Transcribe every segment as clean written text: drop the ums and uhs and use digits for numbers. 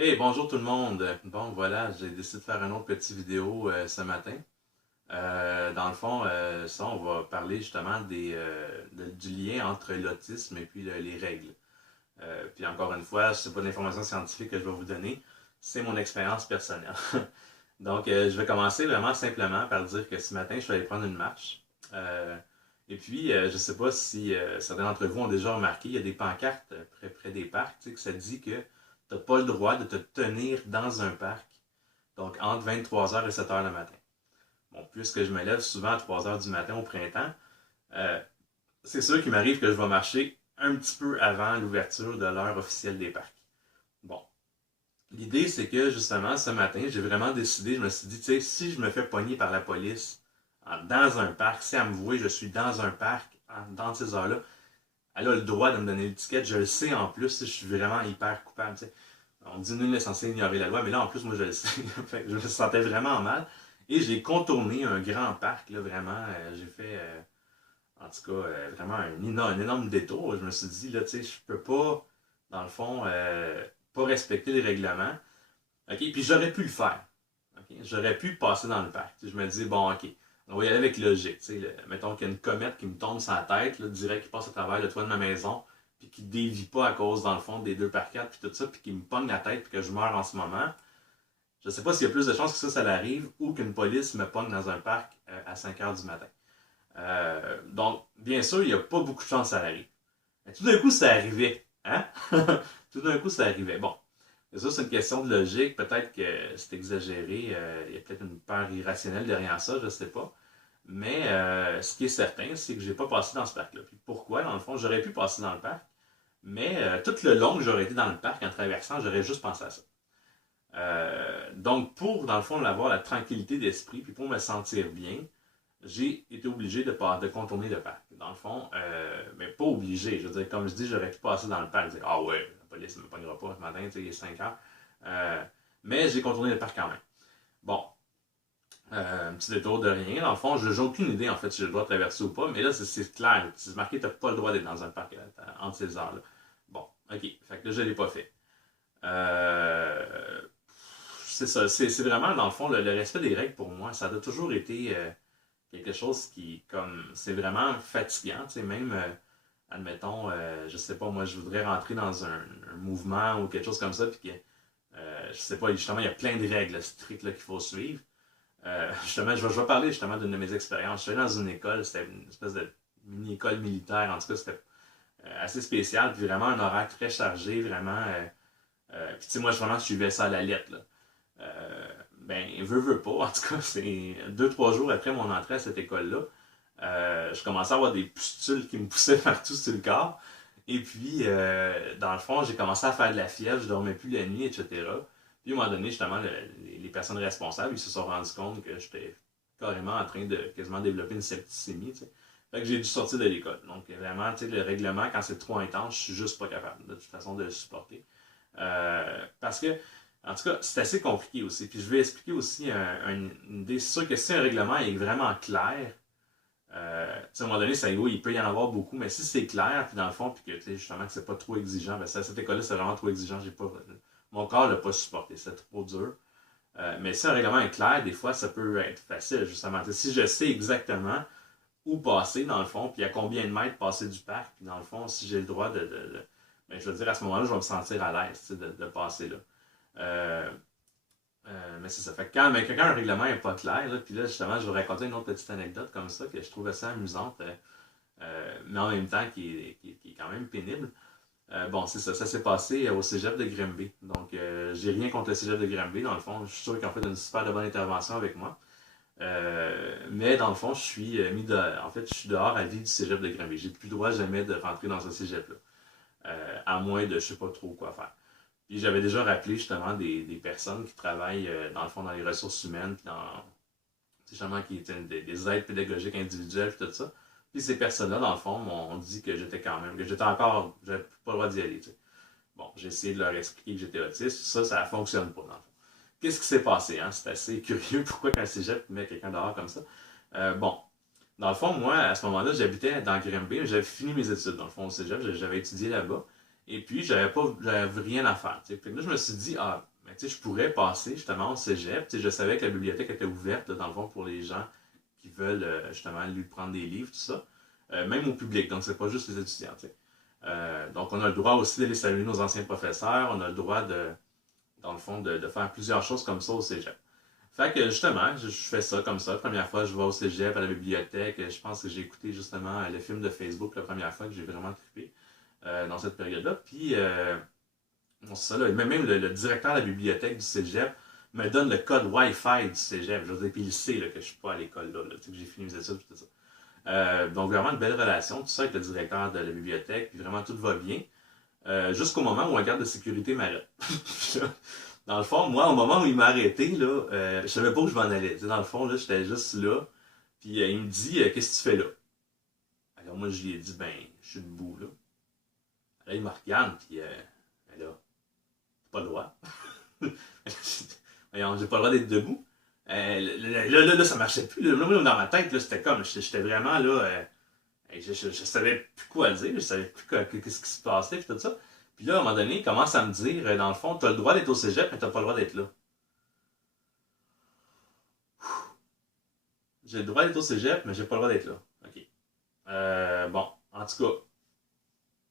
Hey, bonjour tout le monde. Bon, voilà, j'ai décidé de faire une autre petite vidéo ce matin. Dans le fond, ça, on va parler justement du lien entre l'autisme et puis les règles. Puis encore une fois, c'est pas de l'information scientifique que je vais vous donner, c'est mon expérience personnelle. Donc, je vais commencer vraiment simplement par dire que ce matin, je suis allé prendre une marche. Euh, et puis, je sais pas si certains d'entre vous ont déjà remarqué, il y a des pancartes près des parcs, tu sais, que ça dit que tu n'as pas le droit de te tenir dans un parc, donc entre 23h et 7h le matin. Bon, puisque je me lève souvent à 3h du matin au printemps, euh, c'est sûr qu'il m'arrive que je vais marcher un petit peu avant l'ouverture de l'heure officielle des parcs. Bon, l'idée, c'est que justement, ce matin, j'ai vraiment décidé, je me suis dit, tu sais, si je me fais pogner par la police dans un parc, si elle me voit, je suis dans un parc dans ces heures-là, elle a le droit de me donner l'étiquette, je le sais en plus, je suis vraiment hyper coupable. Tu sais. On dit nul n'est censé ignorer la loi, mais là, en plus, moi, je le sais. Je me sentais vraiment mal. Et j'ai contourné un grand parc, là, vraiment. J'ai fait, en tout cas, vraiment un énorme détour. Je me suis dit, là, tu sais, je peux pas, dans le fond, pas respecter les règlements. OK? Puis j'aurais pu le faire. OK? J'aurais pu passer dans le parc. Je me dis, bon, OK, on va y aller avec logique. Mettons qu'il y a une comète qui me tombe sur la tête, là, direct qui passe à travers le toit de ma maison, puis qui dévie pas à cause, dans le fond, des deux parcs puis tout ça, puis qui me pogne la tête, puis que je meurs en ce moment. Je sais pas s'il y a plus de chances que ça l'arrive ou qu'une police me pogne dans un parc à 5 heures du matin. Donc, bien sûr, il n'y a pas beaucoup de chances que ça arrive. Mais tout d'un coup, ça arrivait. Hein? Tout d'un coup, ça arrivait. Bon, ça, c'est une question de logique. Peut-être que c'est exagéré. Il y a peut-être une peur irrationnelle derrière ça, je ne sais pas. Mais ce qui est certain, c'est que je n'ai pas passé dans ce parc-là. Puis pourquoi? Dans le fond, j'aurais pu passer dans le parc, mais tout le long que j'aurais été dans le parc en traversant, j'aurais juste pensé à ça. Donc, pour, dans le fond, avoir la tranquillité d'esprit, puis pour me sentir bien, j'ai été obligé de contourner le parc. Dans le fond, mais pas obligé. Je veux dire, comme je dis, j'aurais pu passer dans le parc et dire, ah ouais, la police ne me pognera pas ce matin, tu sais, il est 5 heures. Mais j'ai contourné le parc quand même. Bon, un petit détour de rien. Dans le fond, j'ai aucune idée en fait si j'ai le droit de traverser ou pas, mais là, c'est clair. C'est marqué, tu n'as pas le droit d'être dans un parc entre ces heures-là. Bon, ok. Fait que là, je ne l'ai pas fait. C'est ça. C'est vraiment, dans le fond, le respect des règles pour moi, ça a toujours été quelque chose qui, comme, c'est vraiment fatigant. Tu sais, même, admettons, je sais pas, moi, je voudrais rentrer dans un mouvement ou quelque chose comme ça, puis que, je sais pas, justement, il y a plein de règles strictes qu'il faut suivre. Justement, je vais parler justement d'une de mes expériences. Je suis allé dans une école, c'était une espèce de mini-école militaire, en tout cas, c'était assez spécial, puis vraiment un horaire très chargé, vraiment. Puis tu sais, moi, je vraiment suivais ça à la lettre, là. Ben, veux pas. En tout cas, c'est 2, 3 jours après mon entrée à cette école-là. Je commençais à avoir des pustules qui me poussaient partout sur le corps. Et puis, dans le fond, j'ai commencé à faire de la fièvre, je dormais plus la nuit, etc. Puis, à un moment donné, justement, les personnes responsables, ils se sont rendus compte que j'étais carrément en train de quasiment développer une septicémie, tu sais. Fait que j'ai dû sortir de l'école. Donc, vraiment, tu sais, le règlement, quand c'est trop intense, je suis juste pas capable, de toute façon, de le supporter. Parce que, en tout cas, c'est assez compliqué aussi. Puis je vais expliquer aussi une idée. C'est sûr que si un règlement est vraiment clair, à un moment donné, ça, oui, il peut y en avoir beaucoup, mais si c'est clair, puis dans le fond, puis que justement que c'est pas trop exigeant, ben ça, cette école-là, c'est vraiment trop exigeant. J'ai pas, mon corps l'a pas supporté, c'est trop dur. Mais si un règlement est clair, des fois, ça peut être facile, justement. Si je sais exactement où passer, dans le fond, puis à combien de mètres passer du parc, puis dans le fond, si j'ai le droit ben, je veux dire, à ce moment-là, je vais me sentir à l'aise de passer là. Euh, mais c'est ça. Fait que quand un règlement n'est pas clair, là, puis là, justement, je vais raconter une autre petite anecdote comme ça que je trouve assez amusante, mais en même temps qui est quand même pénible. Bon, c'est ça. Ça s'est passé au cégep de Grimby. Donc, j'ai rien contre le cégep de Grimby. Dans le fond, je suis sûr qu'ils ont fait une super de bonne intervention avec moi. Mais dans le fond, je suis mis dehors. En fait, je suis dehors à vie du cégep de Grimby. J'ai plus le droit jamais de rentrer dans ce cégep-là. À moins de je sais pas trop quoi faire. Puis j'avais déjà rappelé justement des personnes qui travaillent dans le fond dans les ressources humaines, puis dans justement qui étaient des aides pédagogiques individuelles, puis tout ça. Puis ces personnes-là, dans le fond, m'ont dit que j'étais quand même, que j'étais encore, j'avais pas le droit d'y aller. Tu sais. Bon, j'ai essayé de leur expliquer que j'étais autiste, ça ne fonctionne pas dans le fond. Qu'est-ce qui s'est passé? Hein? C'est assez curieux pourquoi quand cégep met quelqu'un dehors comme ça. Bon, dans le fond, moi, à ce moment-là, j'habitais dans Grimby, j'avais fini mes études, dans le fond, au cégep, j'avais étudié là-bas. Et puis, j'avais rien à faire. T'sais. Puis là, je me suis dit, ah, mais tu sais, je pourrais passer justement au cégep. Je savais que la bibliothèque était ouverte, là, dans le fond, pour les gens qui veulent justement lui prendre des livres, tout ça. Même au public, donc c'est pas juste les étudiants. Donc, on a le droit aussi d'aller saluer nos anciens professeurs. On a le droit dans le fond, de faire plusieurs choses comme ça au cégep. Fait que justement, je fais ça comme ça. La première fois, je vais au cégep, à la bibliothèque. Je pense que j'ai écouté justement le film de Facebook la première fois que j'ai vraiment trippé dans cette période-là. Puis, bon, c'est ça, là, même le directeur de la bibliothèque du cégep me donne le code Wi-Fi du cégep. Je veux dire, puis il sait là, que je suis pas à l'école là, que j'ai fini mes études et tout ça. Donc vraiment une belle relation, tout ça avec le directeur de la bibliothèque, puis vraiment tout va bien. Jusqu'au moment où un garde de sécurité m'arrête. Dans le fond, moi, au moment où il m'a arrêté, là, je savais pas où je m'en allais. T'sais, dans le fond, là, j'étais juste là. Puis il me dit, qu'est-ce que tu fais là? Alors moi, je lui ai dit, ben, je suis debout, là. Là, il me regarde, puis ben là, t'as pas le droit. Voyons, j'ai pas le droit d'être debout. Là, ça marchait plus. Là, dans ma tête, là, c'était comme, j'étais vraiment là, je savais plus quoi dire, je savais plus qu'est-ce qui se passait, puis tout ça. Puis là, à un moment donné, il commence à me dire, dans le fond, t'as le droit d'être au cégep, mais t'as pas le droit d'être là. J'ai le droit d'être au cégep, mais j'ai pas le droit d'être là. OK. Bon, en tout cas,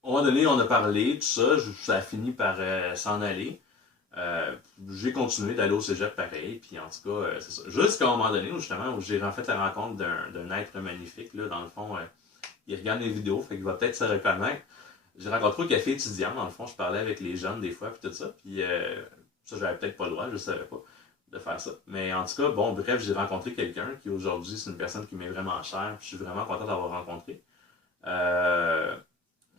à un moment donné, on a parlé, tout ça, ça a fini par s'en aller. J'ai continué d'aller au cégep pareil, puis en tout cas, c'est ça. Jusqu'à un moment donné, où, justement, où j'ai en fait la rencontre d'un être magnifique, là, dans le fond, il regarde mes vidéos, fait qu'il va peut-être se reconnaître. J'ai rencontré au café étudiant, dans le fond, je parlais avec les jeunes des fois, puis tout ça, puis ça, j'avais peut-être pas le droit, je savais pas de faire ça. Mais en tout cas, bon, bref, j'ai rencontré quelqu'un qui aujourd'hui, c'est une personne qui m'est vraiment chère, puis je suis vraiment content d'avoir rencontré. Euh,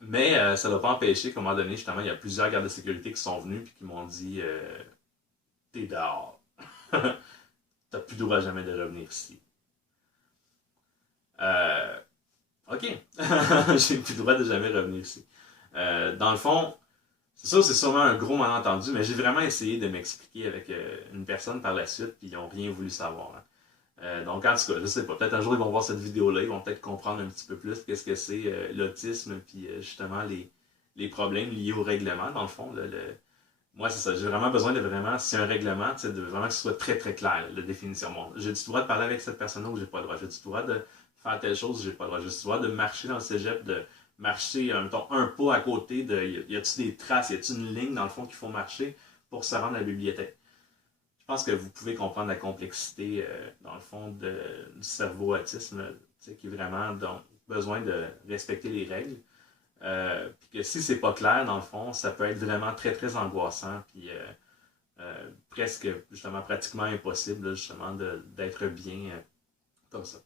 mais ça ne l'a pas empêché qu'à un moment donné, justement, il y a plusieurs gardes de sécurité qui sont venus, puis qui m'ont dit t'es dehors. T'as plus le droit jamais de revenir ici. Euh, ok. J'ai plus le droit de jamais revenir ici. Dans le fond, c'est ça, c'est sûrement un gros malentendu, mais j'ai vraiment essayé de m'expliquer avec une personne par la suite, puis ils n'ont rien voulu savoir. Hein. Donc, en tout cas, je sais pas, peut-être un jour ils vont voir cette vidéo-là, ils vont peut-être comprendre un petit peu plus qu'est-ce que c'est l'autisme, puis justement les problèmes liés au règlement, dans le fond. Moi, c'est ça, j'ai vraiment besoin de vraiment, si un règlement, de vraiment que ce soit très très clair, la définition. Bon, j'ai du droit de parler avec cette personne-là ou j'ai pas le droit. J'ai du droit de faire telle chose, j'ai pas le droit. J'ai du droit de marcher dans le cégep, de marcher mettons, un pas à côté de. Y a-t-il des traces, y a-t-il une ligne dans le fond qu'il faut marcher pour se rendre à la bibliothèque? Je pense que vous pouvez comprendre la complexité, dans le fond, du cerveau autisme, qui est vraiment donc, besoin de respecter les règles. Puis que si c'est pas clair, dans le fond, ça peut être vraiment très très angoissant, puis presque, justement, pratiquement impossible, justement, d'être bien comme ça.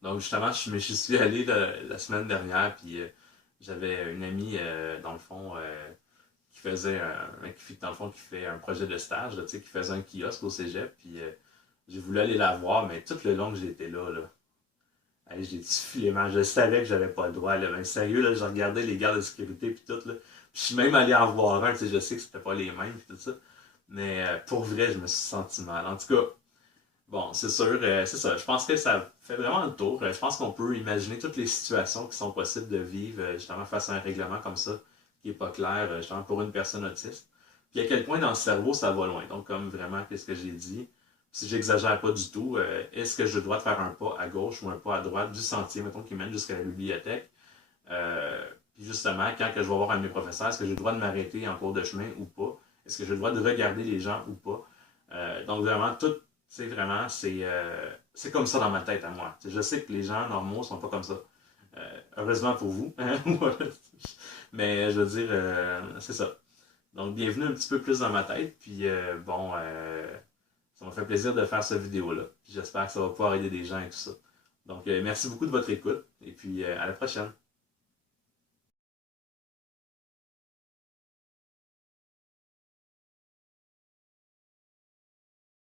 Donc, justement, je suis allé la semaine dernière, puis j'avais une amie, dans le fond, qui faisait dans le fond, qui fait un projet de stage, là, qui faisait un kiosque au cégep, puis j'ai voulu aller la voir, mais tout le long que j'étais là, hey, j'ai dit filément, je savais que j'avais pas le droit, là, mais sérieux, là, je regardais les gardes de sécurité, puis tout, là, puis je suis même allé en voir un, je sais que c'était pas les mêmes, puis tout ça, mais pour vrai, je me suis senti mal. En tout cas, bon, c'est sûr, c'est ça. Je pense que ça fait vraiment le tour. Je pense qu'on peut imaginer toutes les situations qui sont possibles de vivre justement face à un règlement comme ça, qui est pas clair, justement pour une personne autiste. Puis à quel point dans le cerveau ça va loin. Donc, comme vraiment, qu'est-ce que j'ai dit, si j'exagère pas du tout, est-ce que je dois faire un pas à gauche ou un pas à droite du sentier, mettons, qui mène jusqu'à la bibliothèque? Puis justement, quand que je vais voir un de mes professeurs, est-ce que j'ai le droit de m'arrêter en cours de chemin ou pas? Est-ce que j'ai le droit de regarder les gens ou pas? Donc vraiment, tout c'est vraiment, c'est comme ça dans ma tête à moi. T'sais, je sais que les gens normaux sont pas comme ça. Heureusement pour vous. Hein? Mais je veux dire, c'est ça. Donc, bienvenue un petit peu plus dans ma tête. Puis, bon, ça m'a fait plaisir de faire cette vidéo-là. J'espère que ça va pouvoir aider des gens et tout ça. Donc, merci beaucoup de votre écoute. Et puis, à la prochaine.